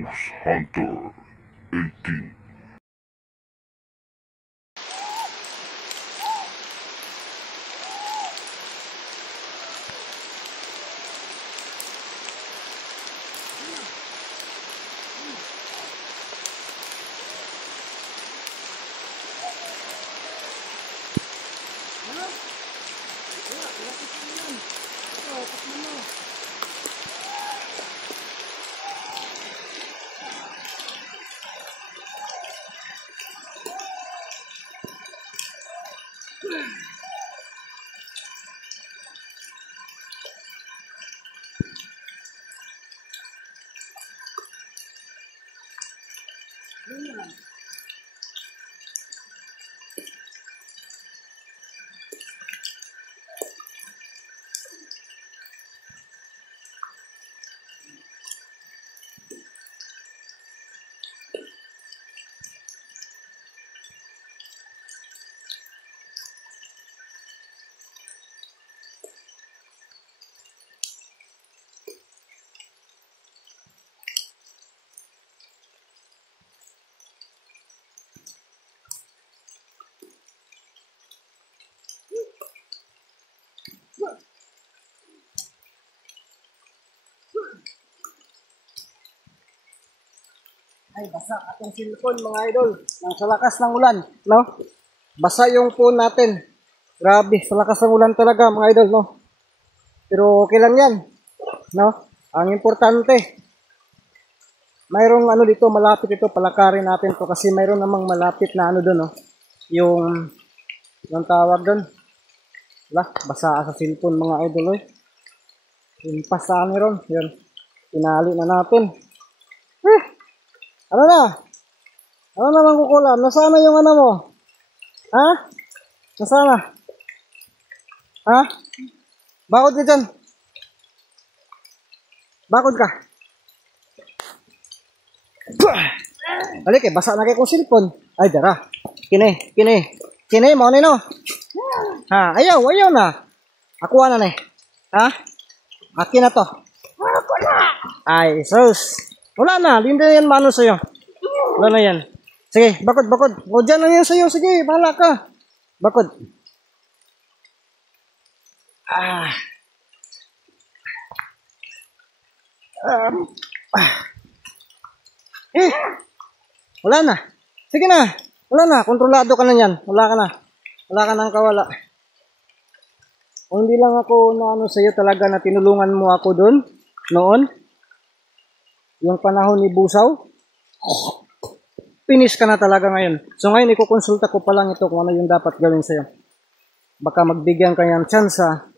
Ghost Hunter 18. Ay, basa atong cellphone mga idol. Nang sa lakas ng ulan, no? Basa yung phone natin. Grabe, sa lakas ng ulan talaga mga idol, no? Pero okay lang yan, no? Ang importante, mayroong ano dito, malapit ito, palakarin natin to kasi mayroon namang malapit na ano doon, no? Yung tawag doon. Wala, basa sa cellphone mga idol, eh. Impas sa amin ron. Yun, pinali na natin. Ano na? Ano naman kukulam? Nasaan na yung ano mo? Ha? Nasaan na? Ha? Bakod ka dyan? Bakod ka? Balik eh, basa na kayo kong cellphone. Ay, dara. Kine mo, no? Ha, ayaw na. Akuha na na eh. Ha? Akin na to. Ako na. Ay, sus. Wala na, hindi na yan mano sa'yo. Wala na yan. Sige, bakod. O, dyan na yan sa'yo. Sige, bahala ka. Bakod. Wala na. Sige na. Wala na, kontrolado ka na yan. Wala ka nang kawala. Kung hindi lang ako na ano sa'yo talaga na tinulungan mo ako doon, noon, yung panahon ni Busaw, finish ka na talaga ngayon. So ngayon, ikukonsulta ko pa lang ito kung ano yung dapat gawin sa'yo. Baka magbigyan ka ng tsansa,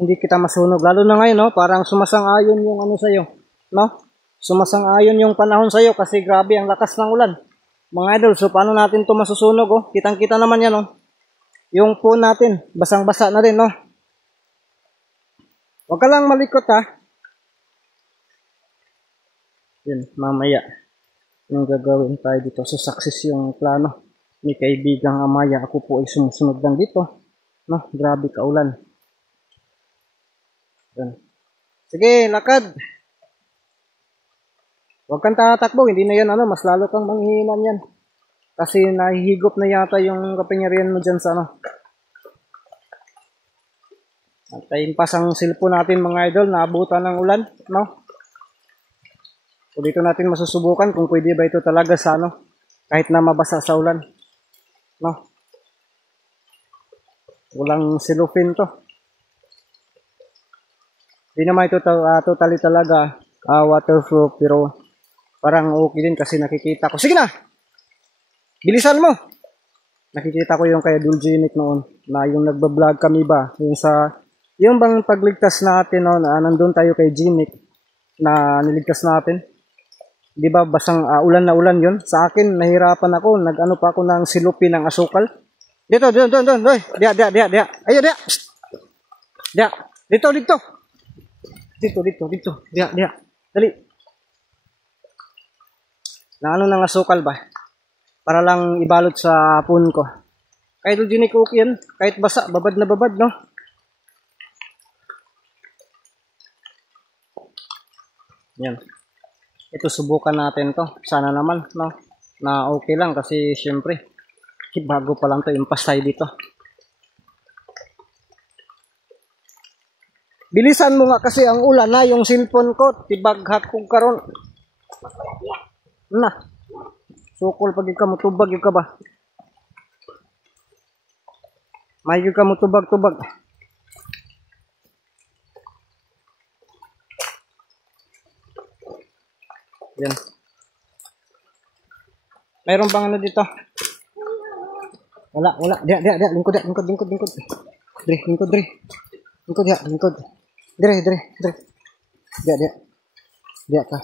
hindi kita masunog. Lalo na ngayon, no? Parang sumasang-ayon yung ano sa'yo. No? Sumasang-ayon yung panahon sa'yo kasi grabe ang lakas ng ulan. Mga idol, so paano natin ito masusunog? Oh? Kitang-kita naman yan. Oh? Yung phone natin, basang-basa na rin. No? Huwag ka lang malikot ha. Yun, mamaya yung gagawin tayo dito. So, success yung plano ni kaibigang Amaya. Ako po ay sumusunod lang dito. No, grabe kaulan. Yun. Sige, lakad. Huwag kang tatakbo. Hindi na yan, ano, mas lalo kang manghihinan yan. Kasi nahihigop na yata yung kapangyarihan mo dyan sa, ano. At taimpas ang cellphone natin, mga idol. Naabutan ng ulan, no? So dito natin masusubukan kung pwede ba ito talaga sa ano, kahit na mabasa sa ulan. No? Walang cellophane to. Hindi naman ito totally talaga waterproof, pero parang okay din kasi nakikita ko. Sige na! Bilisan mo! Nakikita ko yung kay Dulginic noon na yung nagbablog kami ba, yung bang pagligtas natin noon, nandun tayo kay Ginic na niligtas natin. Di ba basang ulan na ulan yun? Sa akin, nahirapan ako. Nag-ano pa ako ng silupi ng asukal. Dito. Dia. Ayo, dia. Dia. Dito. Dia. Dali. Na ano ng asukal ba? Para lang ibalot sa phone ko. Kahit Ginic okay yan. Kahit basa, babad na babad, no? Yan. ito subukan natin to. Sana naman, no, na okay lang kasi syempre bago pa lang to, impas tayo dito. Bilisan mo nga kasi ang ulan na, yung cellphone ko tibaghak kog karon. Na. Sukol pag ka mo tubag yung ka ba? May ka mo tubag-tubag. Yan. Mayroon bang ano dito? Wala. Dia, lingkod. Dre, lingkod, Dre. Lingkod. Dre. Dia ka.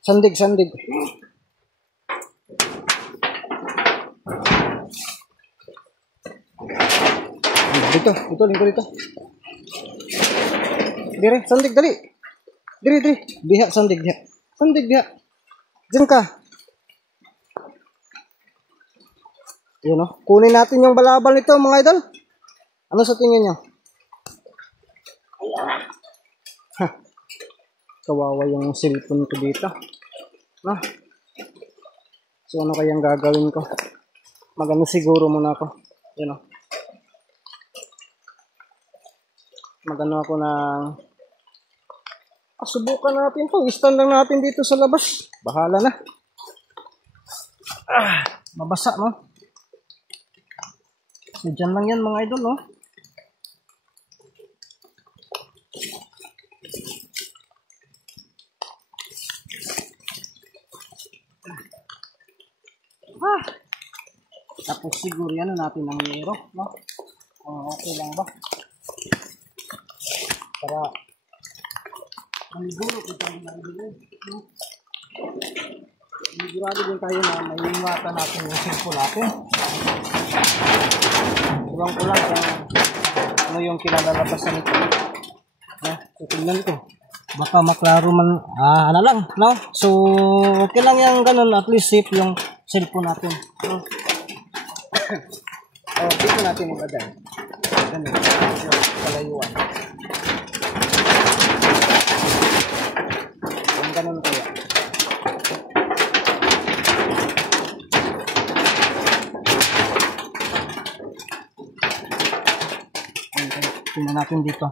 Sandig. Dito, lingkod dito. Dire, sandig dali. Dire. Diha, sandig diha. Diyan ka. Yun o. Kunin natin yung balabal nito mga idol. Ano sa tingin nyo? Kawawa yung cellphone ko dito. So ano kayang gagawin ko? Magano siguro muna ako. Yun o. Magano ako ng... subukan natin to. Stand lang natin dito sa labas. Bahala na. Mabasa, no? So, dyan lang yan mga idol, no? Tapos siguro yan natin ang yero, no? Okay lang ba? Para maniguro kita ng narinig, no? Sigurado din tayo na may ingatan natin yung cellphone natin. Kulang-kulang kung ano yung kinalalabasan nito. So, tignan ko. Baka maklaro man, ano lang, no? So, okay lang yung ganun, at least safe yung cellphone natin, no? Dito natin ilagay. Ganun, yung kalayuan. Yung ganun kaya. Tingnan natin dito.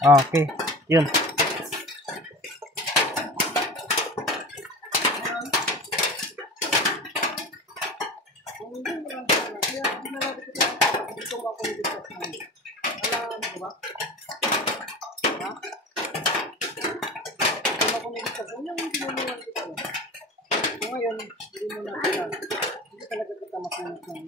Okay, yun. Ngayon, hindi mo natin. Hindi talaga kita masunod ng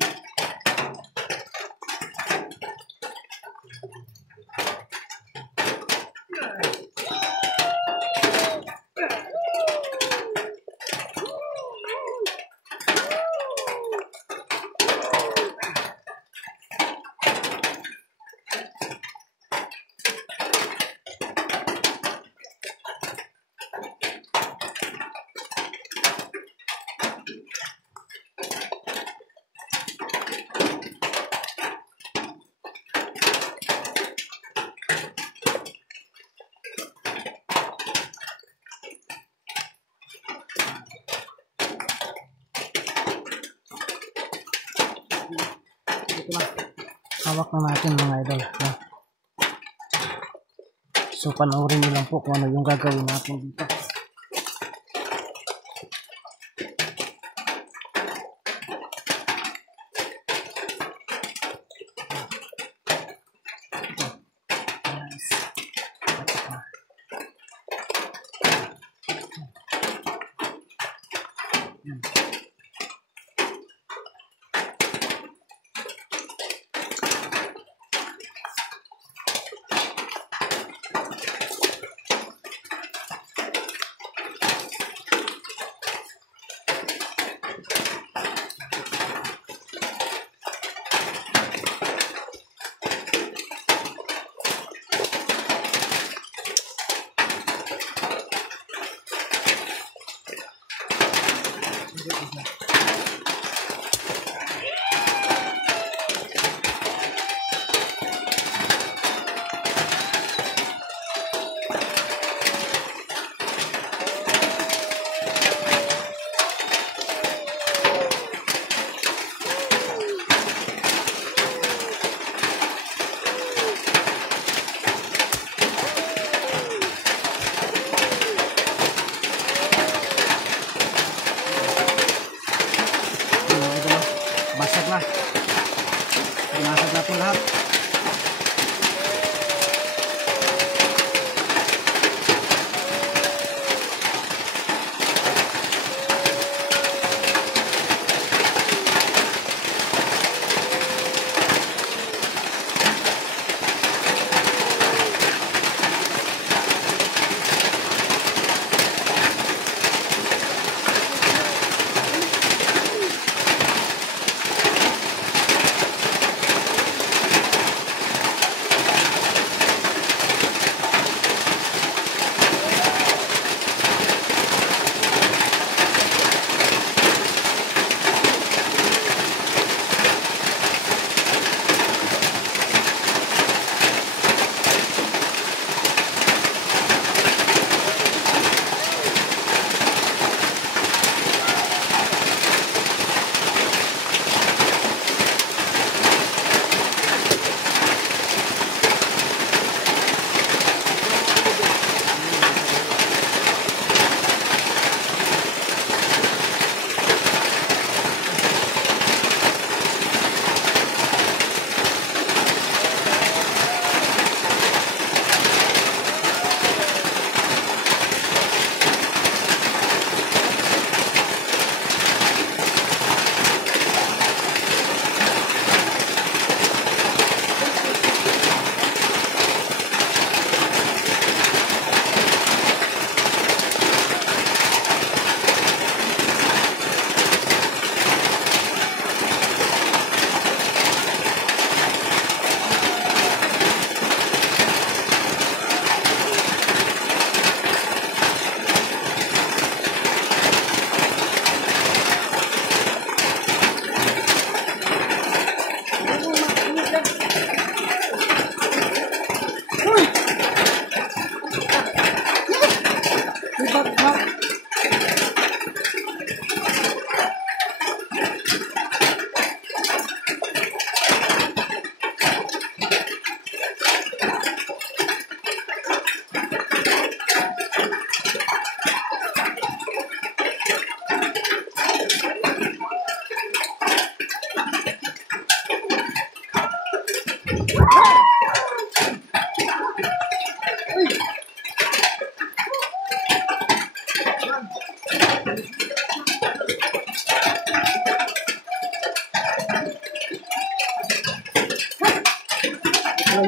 hawak na natin mga idol. So panoorin nyo lang po kung ano yung gagawin natin dito.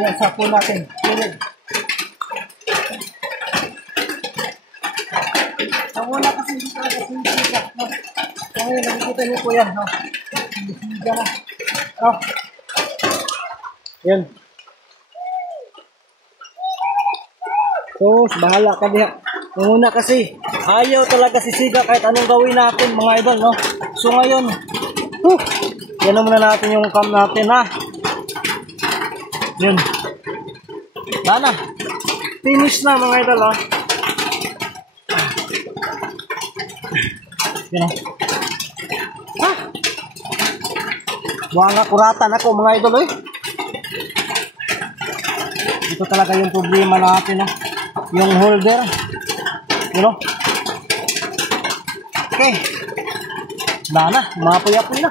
Yan, sapo natin. Tulog. Ang una kasi hindi talaga sinisiga. No? So ngayon, nakikita niyo po yan. No? Sinisiga na. No? Yan. So, bahala ka diha. Ang una kasi, ayaw talaga sisiga kahit anong gawin natin mga idol, no? So ngayon, yan na muna natin yung cam natin, ha? Yun. Sana. Finish na mga idol, ha? Yan, ha? Buwang kuratan ako mga idol, eh. Ito talaga yung problema natin, ha? Yung holder. You know? Okay. Wala na. Mapoy-apoy na.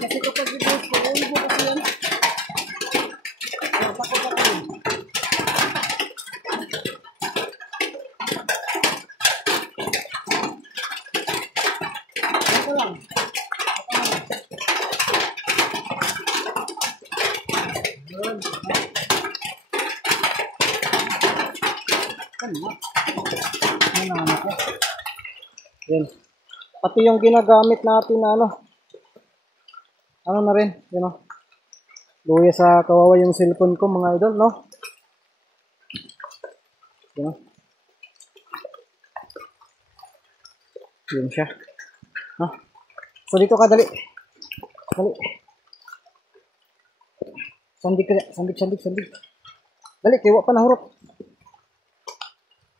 Kasi kapag i-post ko, uwi ko kasi yan. Takot ako yun. Ito lang. Yun. Ano? Ano ako? Yun. Pati yung ginagamit natin na ano na rin, you know. Luya sa kawawa yung cellphone ko mga idol, no? You know. Yun siya. No? So dito ka, dali. Dali. Sandig ka, sandig. Dali, kiwa pa nahurot.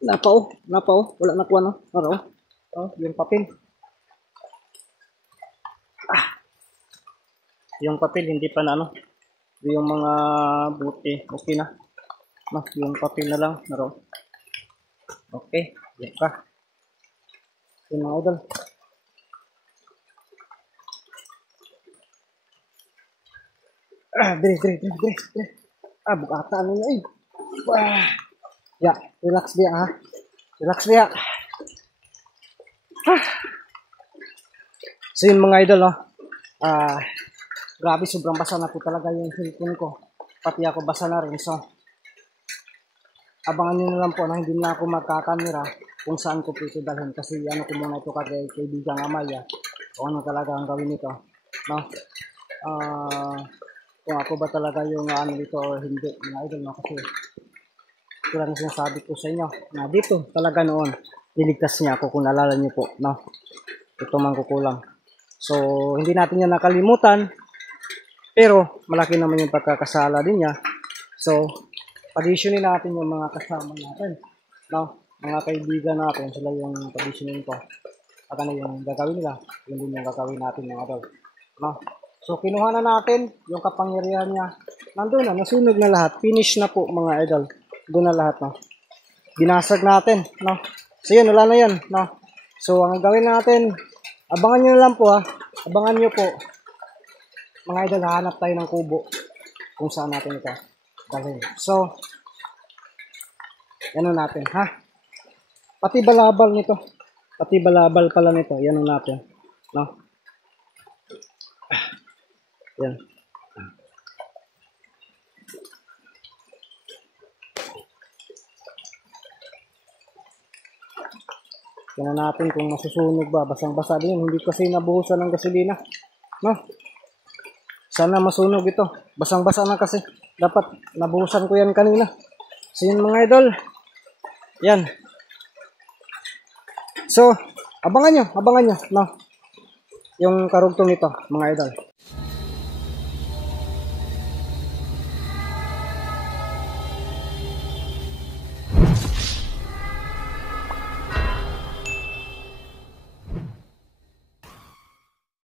Napao. Wala na kuha, no? Naro. Oh, yung papel. Yung papel, hindi pa na, yung mga buti, okay na. No, yung papel na lang, naro. Okay, yan ka. Yung mga idol. Dire. Bukata ano yun, Ya, relax dia, ha. Relax dia. So yun mga idol, no. Grabe, sobrang basa na po talaga yung cellphone ko. Pati ako basa na rin. So, abangan nyo na lang po na hindi na ako magkakamera kung saan ko po ito dalhin. Kasi ano ko muna ito kay kaibigang Amaya. O ano talaga ang gawin nito. No? Kung ako ba talaga yung ano dito o hindi. Mga idol, no? Kasi ito lang sinasabi ko sa inyo. Na dito talaga noon, niligtas niya ako kung nalala niyo po. No? Ito mang kukulang. So, hindi natin yan nakalimutan. Pero, malaki naman yung pagkakasala din niya. So, pag-issuein natin yung mga kasama natin. No? Mga kaibigan natin, sila yung pag-issuein ko. At ano yung gagawin nila, yun din yung gagawin natin mga idol. No? So, kinuha na natin yung kapangyarihan niya. Nandun na, nasunog na lahat. Finish na po mga idol. Doon na lahat, no? Binasag natin, no? So, yun, wala na yun, no? So, ang gawin natin, abangan nyo na lang po, ha? Abangan nyo po. Mga idol, hahanap tayo ng kubo kung saan natin ito dalhin. So, yan natin, ha? Pati balabal nito. Pati balabal pala nito. Yan natin. No? Yan. Tingnan natin kung masusunog ba. Basang-basa din. Hindi kasi nabuhusan ng gasolina. No? Sana masunog ito. Basang-basa na kasi. Dapat nabuhusan ko yan kanina. So yun mga idol. Yan. So, abangan nyo. No? Yung karugtong nito mga idol.